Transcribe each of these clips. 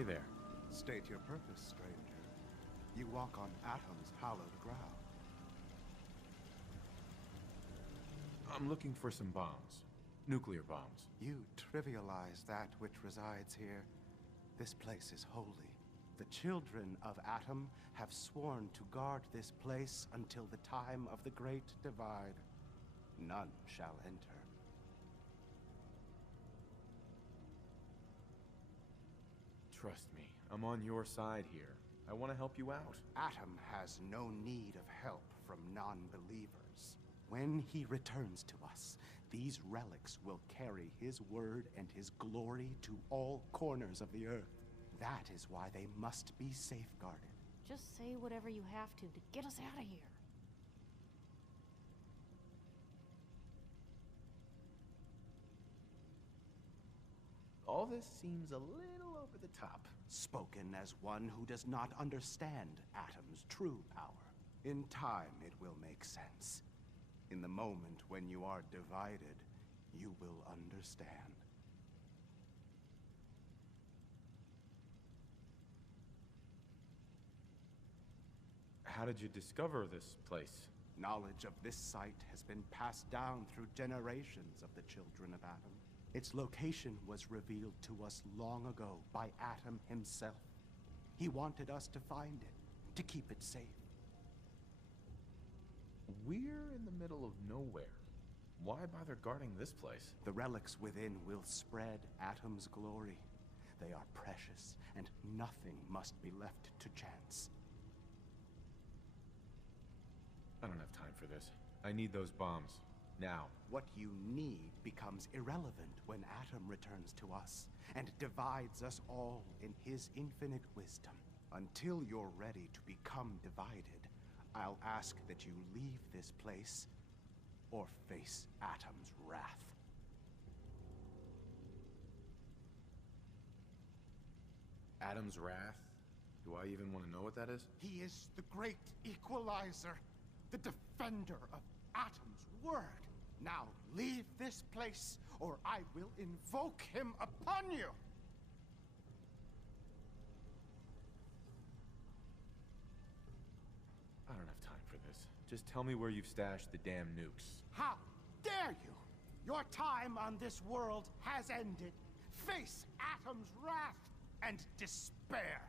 Hey there. State your purpose, stranger. You walk on Atom's hallowed ground. I'm looking for some bombs. Nuclear bombs. You trivialize that which resides here. This place is holy. The children of Atom have sworn to guard this place until the time of the Great Divide. None shall enter. Trust me, I'm on your side here. I want to help you out. Atom has no need of help from non-believers. When he returns to us, these relics will carry his word and his glory to all corners of the earth. That is why they must be safeguarded. Just say whatever you have to get us out of here. All this seems a little over the top. Spoken as one who does not understand Atom's true power. In time, it will make sense. In the moment when you are divided, you will understand. How did you discover this place? Knowledge of this site has been passed down through generations of the children of Atom. Its location was revealed to us long ago by Atom himself. He wanted us to find it, to keep it safe. We're in the middle of nowhere. Why bother guarding this place? The relics within will spread Atom's glory. They are precious, and nothing must be left to chance. I don't have time for this. I need those bombs. Now. What you need becomes irrelevant when Atom returns to us and divides us all in his infinite wisdom. Until you're ready to become divided, I'll ask that you leave this place or face Atom's wrath. Atom's wrath? Do I even want to know what that is? He is the great equalizer, the defender of Atom's word. Now leave this place, or I will invoke him upon you! I don't have time for this. Just tell me where you've stashed the damn nukes. How dare you! Your time on this world has ended. Face Atom's wrath and despair.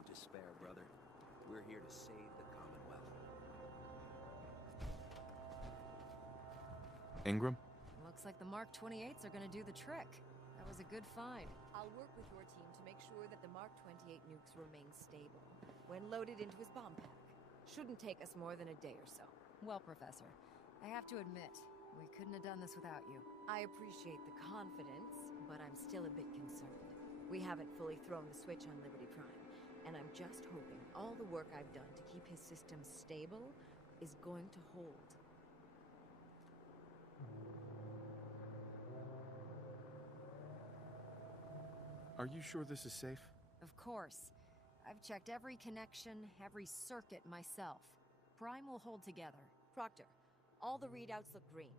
Don't despair, brother. We're here to save the Commonwealth. Ingram? Looks like the Mark 28s are gonna do the trick. That was a good find. I'll work with your team to make sure that the Mark 28 nukes remain stable when loaded into his bomb pack. Shouldn't take us more than a day or so. Well, Professor, I have to admit, we couldn't have done this without you. I appreciate the confidence, but I'm still a bit concerned. We haven't fully thrown the switch on Liberty Prime, and I'm just hoping all the work I've done to keep his system stable is going to hold. Are you sure this is safe? Of course. I've checked every connection, every circuit myself. Prime will hold together. Proctor, all the readouts look green.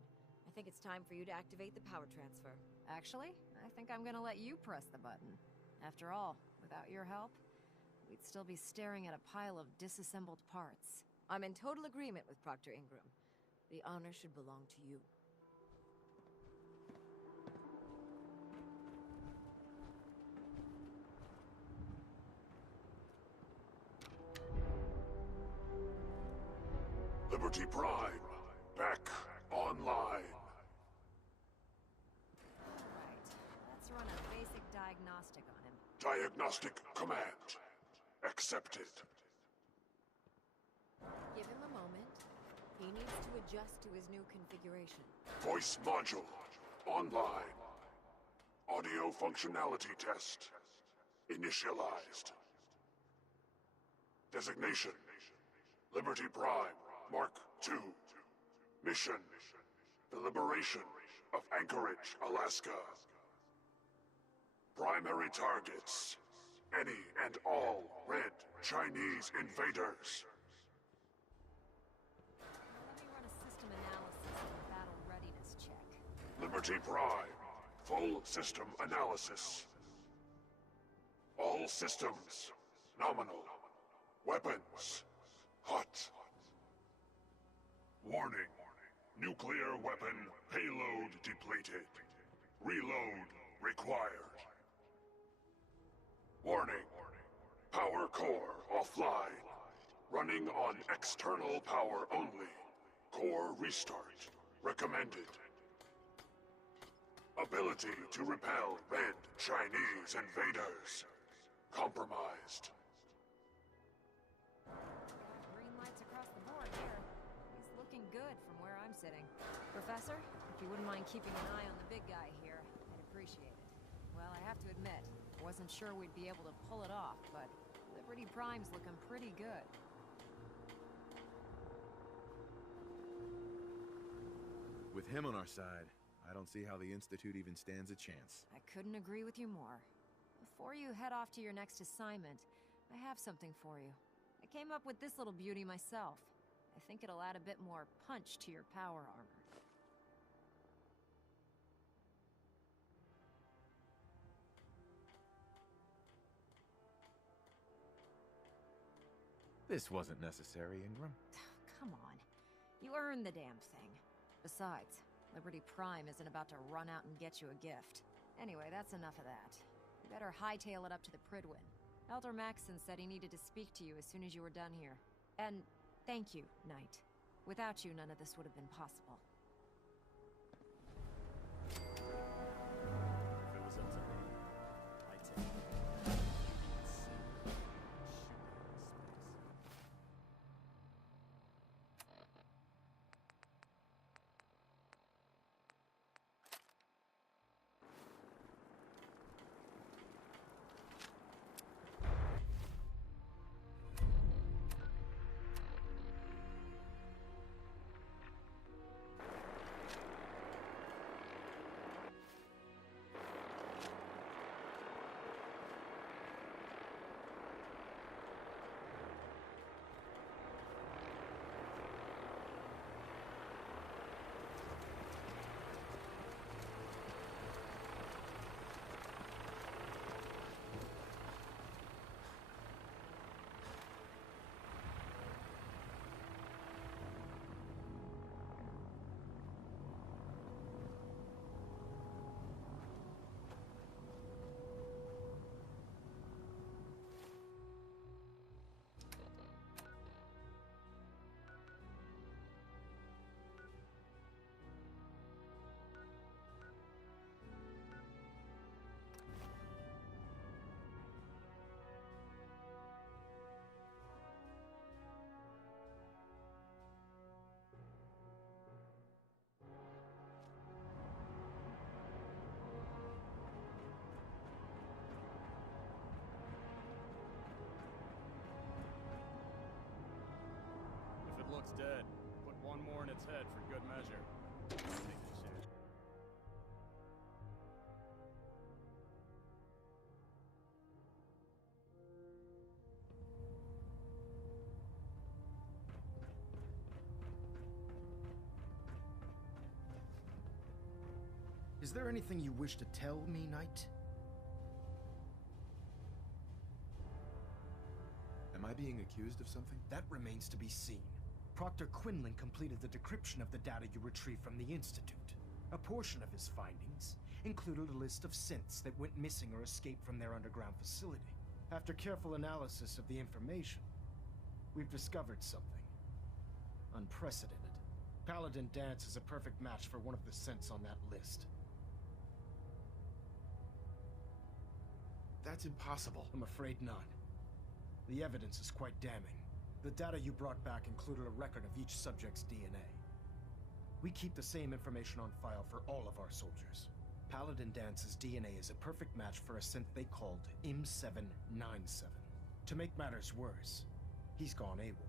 I think it's time for you to activate the power transfer. Actually, I think I'm gonna let you press the button. After all, without your help, we'd still be staring at a pile of disassembled parts. I'm in total agreement with Proctor Ingram. The honor should belong to you. Liberty Prime, back online. Alright, let's run a basic diagnostic on him. Diagnostic command accepted. Give him a moment. He needs to adjust to his new configuration. Voice module online. Audio functionality test initialized. Designation: Liberty Prime Mark II. Mission: the liberation of Anchorage, Alaska. Primary targets: any and all red Chinese invaders. Let me run a system analysis and a battle readiness check. Liberty Prime, full system analysis. All systems nominal. Weapons hot. Warning. Nuclear weapon payload depleted. Reload required. Warning. Power core offline. Running on external power only. Core restart recommended. Ability to repel red Chinese invaders compromised. Green lights across the board here. He's looking good from where I'm sitting. Professor, if you wouldn't mind keeping an eye on the big guy here, I'd appreciate it. Well, I have to admit, I wasn't sure we'd be able to pull it off, but Liberty Prime's looking pretty good. With him on our side, I don't see how the Institute even stands a chance. I couldn't agree with you more. Before you head off to your next assignment, I have something for you. I came up with this little beauty myself. I think it'll add a bit more punch to your power armor. This wasn't necessary, Ingram. Come on. You earned the damn thing. Besides, Liberty Prime isn't about to run out and get you a gift. Anyway, that's enough of that. You better hightail it up to the Pridwin. Elder Maxson said he needed to speak to you as soon as you were done here. And thank you, Knight. Without you, none of this would have been possible. If it was up to me, I'd take it. it's dead. Put one more in its head for good measure. Take the shit. Is there anything you wish to tell me, Knight? Am I being accused of something? That remains to be seen. Proctor Quinlan completed the decryption of the data you retrieved from the Institute. A portion of his findings included a list of synths that went missing or escaped from their underground facility. After careful analysis of the information, we've discovered something unprecedented. Paladin Dance is a perfect match for one of the synths on that list. That's impossible. I'm afraid not. The evidence is quite damning. The data you brought back included a record of each subject's DNA. We keep the same information on file for all of our soldiers. Paladin Dance's DNA is a perfect match for a synth they called M797. To make matters worse, he's gone AWOL.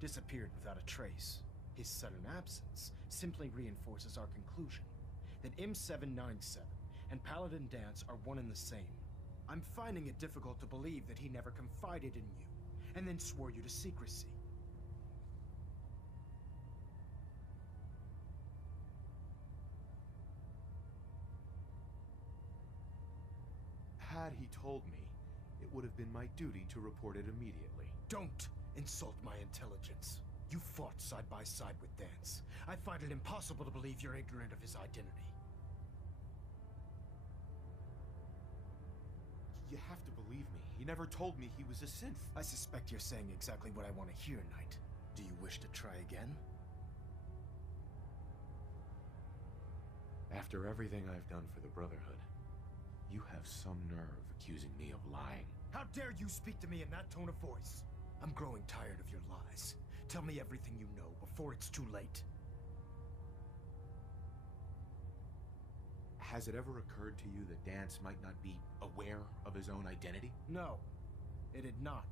Disappeared without a trace. His sudden absence simply reinforces our conclusion that M797 and Paladin Dance are one and the same. I'm finding it difficult to believe that he never confided in you, and then swore you to secrecy. Had he told me, it would have been my duty to report it immediately. Don't insult my intelligence. You fought side by side with Dance. I find it impossible to believe you're ignorant of his identity. You have to believe me. He never told me he was a synth. I suspect you're saying exactly what I want to hear, Knight. Do you wish to try again? After everything I've done for the Brotherhood, you have some nerve accusing me of lying. How dare you speak to me in that tone of voice? I'm growing tired of your lies. Tell me everything you know before it's too late. Has it ever occurred to you that Dance might not be aware of his own identity? No, it had not.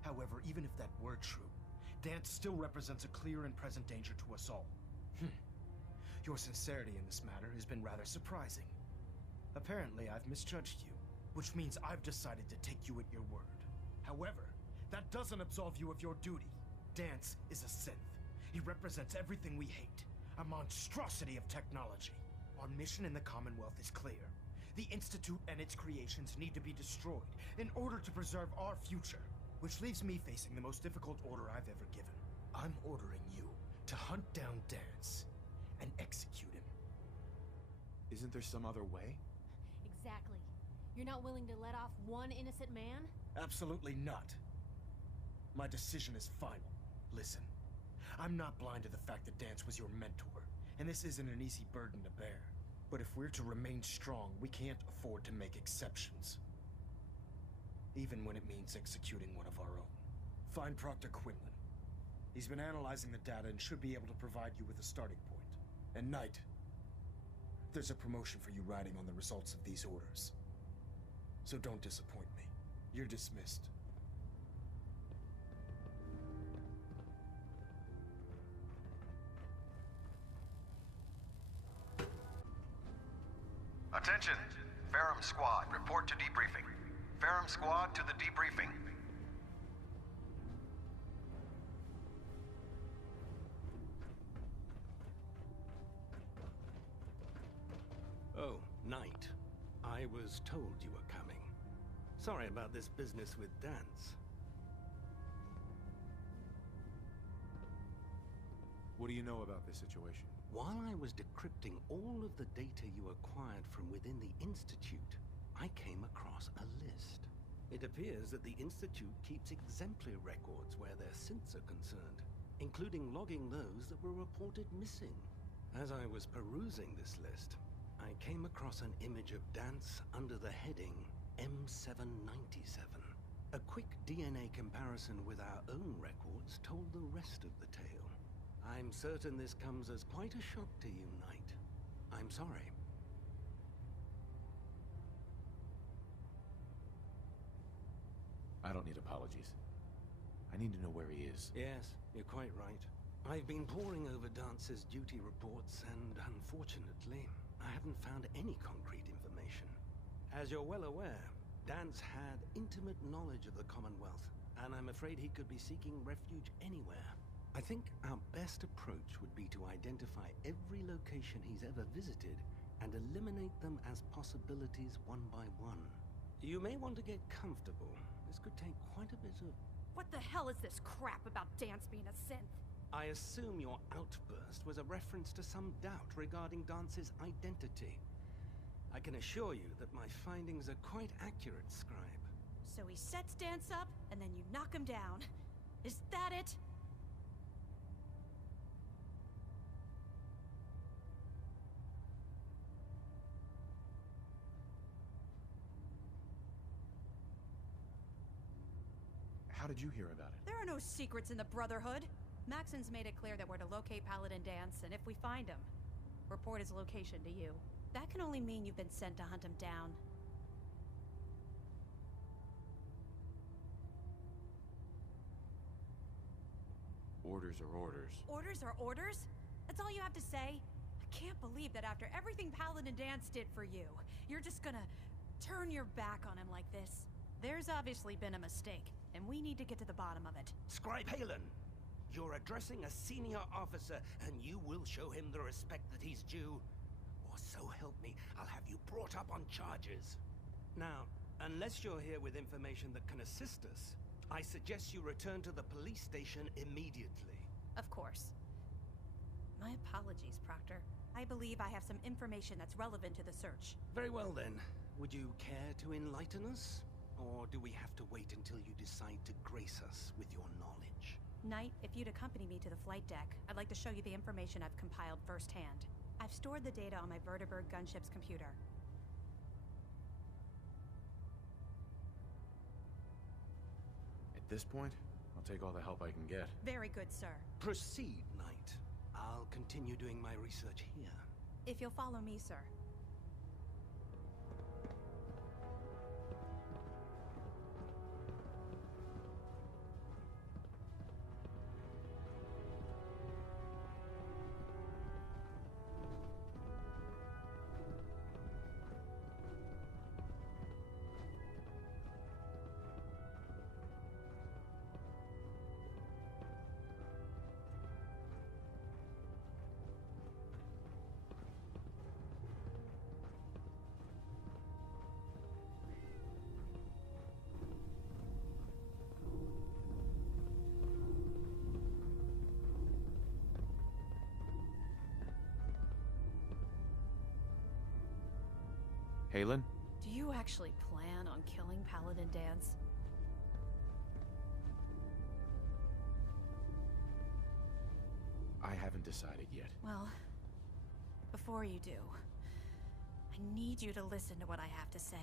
However, even if that were true, Dance still represents a clear and present danger to us all. Your sincerity in this matter has been rather surprising. Apparently, I've misjudged you, which means I've decided to take you at your word. However, that doesn't absolve you of your duty. Dance is a synth. He represents everything we hate, a monstrosity of technology. Our mission in the Commonwealth is clear. The Institute and its creations need to be destroyed in order to preserve our future, which leaves me facing the most difficult order I've ever given. I'm ordering you to hunt down Dance and execute him. Isn't there some other way? Exactly. You're not willing to let off one innocent man? Absolutely not. My decision is final. Listen, I'm not blind to the fact that Dance was your mentor, and this isn't an easy burden to bear. But if we're to remain strong, we can't afford to make exceptions. Even when it means executing one of our own. Find Proctor Quinlan. He's been analyzing the data and should be able to provide you with a starting point. And Knight, there's a promotion for you riding on the results of these orders. So don't disappoint me. You're dismissed. Attention! Ferrum Squad, report to debriefing. Ferrum Squad to the debriefing. Oh, Knight. I was told you were coming. Sorry about this business with Dance. What do you know about this situation? While I was decrypting all of the data you acquired from within the Institute, I came across a list. It appears that the Institute keeps exemplary records where their synths are concerned, including logging those that were reported missing. As I was perusing this list, I came across an image of Dance under the heading M797. A quick DNA comparison with our own records told the rest of the tale. I'm certain this comes as quite a shock to you, Knight. I'm sorry. I don't need apologies. I need to know where he is. Yes, you're quite right. I've been poring over Dance's duty reports, and unfortunately, I haven't found any concrete information. As you're well aware, Dance had intimate knowledge of the Commonwealth, and I'm afraid he could be seeking refuge anywhere. I think our best approach would be to identify every location he's ever visited and eliminate them as possibilities one by one. You may want to get comfortable. This could take quite a bit of... What the hell is this crap about Dance being a synth? I assume your outburst was a reference to some doubt regarding Dance's identity. I can assure you that my findings are quite accurate, Scribe. So he sets Dance up, and then you knock him down. Is that it? How did you hear about it? There are no secrets in the Brotherhood. Maxon's made it clear that we're to locate Paladin Dance, and if we find him, report his location to you. That can only mean you've been sent to hunt him down. Orders are orders. Orders are orders? That's all you have to say? I can't believe that after everything Paladin Dance did for you, you're just gonna turn your back on him like this. There's obviously been a mistake, and we need to get to the bottom of it. Scribe Halen! You're addressing a senior officer, and you will show him the respect that he's due. Or so help me, I'll have you brought up on charges. Now, unless you're here with information that can assist us, I suggest you return to the police station immediately. Of course. My apologies, Proctor. I believe I have some information that's relevant to the search. Very well then. Would you care to enlighten us? Or do we have to wait until you decide to grace us with your knowledge? Knight, if you'd accompany me to the flight deck, I'd like to show you the information I've compiled firsthand. I've stored the data on my Vertibird gunship's computer. At this point, I'll take all the help I can get. Very good, sir. Proceed, Knight. I'll continue doing my research here. If you'll follow me, sir. Halen? Do you actually plan on killing Paladin Dance? I haven't decided yet. Well, before you do, I need you to listen to what I have to say.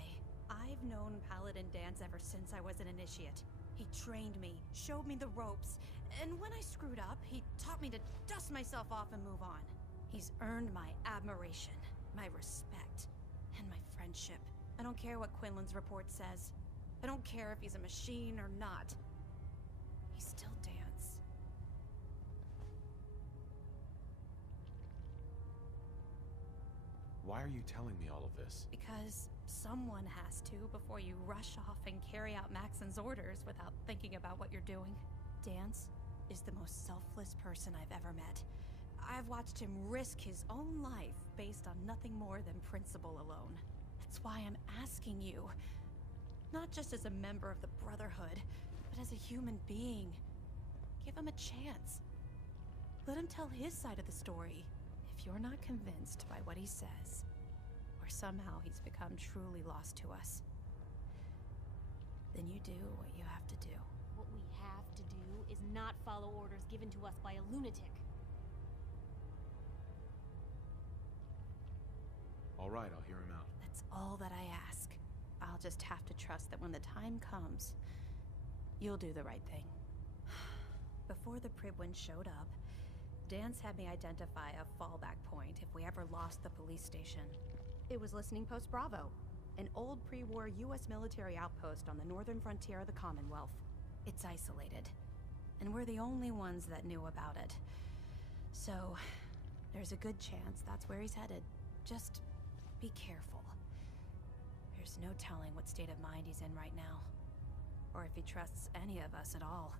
I've known Paladin Dance ever since I was an initiate. He trained me, showed me the ropes, and when I screwed up, he taught me to dust myself off and move on. He's earned my admiration, my respect, and my friendship. I don't care what Quinlan's report says. I don't care if he's a machine or not. He's still Dance. Why are you telling me all of this? Because someone has to before you rush off and carry out Maxon's orders without thinking about what you're doing. Dance is the most selfless person I've ever met. I've watched him risk his own life based on nothing more than principle alone. That's why I'm asking you, not just as a member of the Brotherhood, but as a human being. Give him a chance. Let him tell his side of the story. If you're not convinced by what he says, or somehow he's become truly lost to us, then you do what you have to do. What we have to do is not follow orders given to us by a lunatic. All right, I'll hear him out. That's all that I ask. I'll just have to trust that when the time comes, you'll do the right thing. Before the Pribwin showed up, Dance had me identify a fallback point if we ever lost the police station. It was Listening Post Bravo, an old pre-war US military outpost on the northern frontier of the Commonwealth. It's isolated, and we're the only ones that knew about it. So, there's a good chance that's where he's headed. Just be careful. There's no telling what state of mind he's in right now. Or if he trusts any of us at all.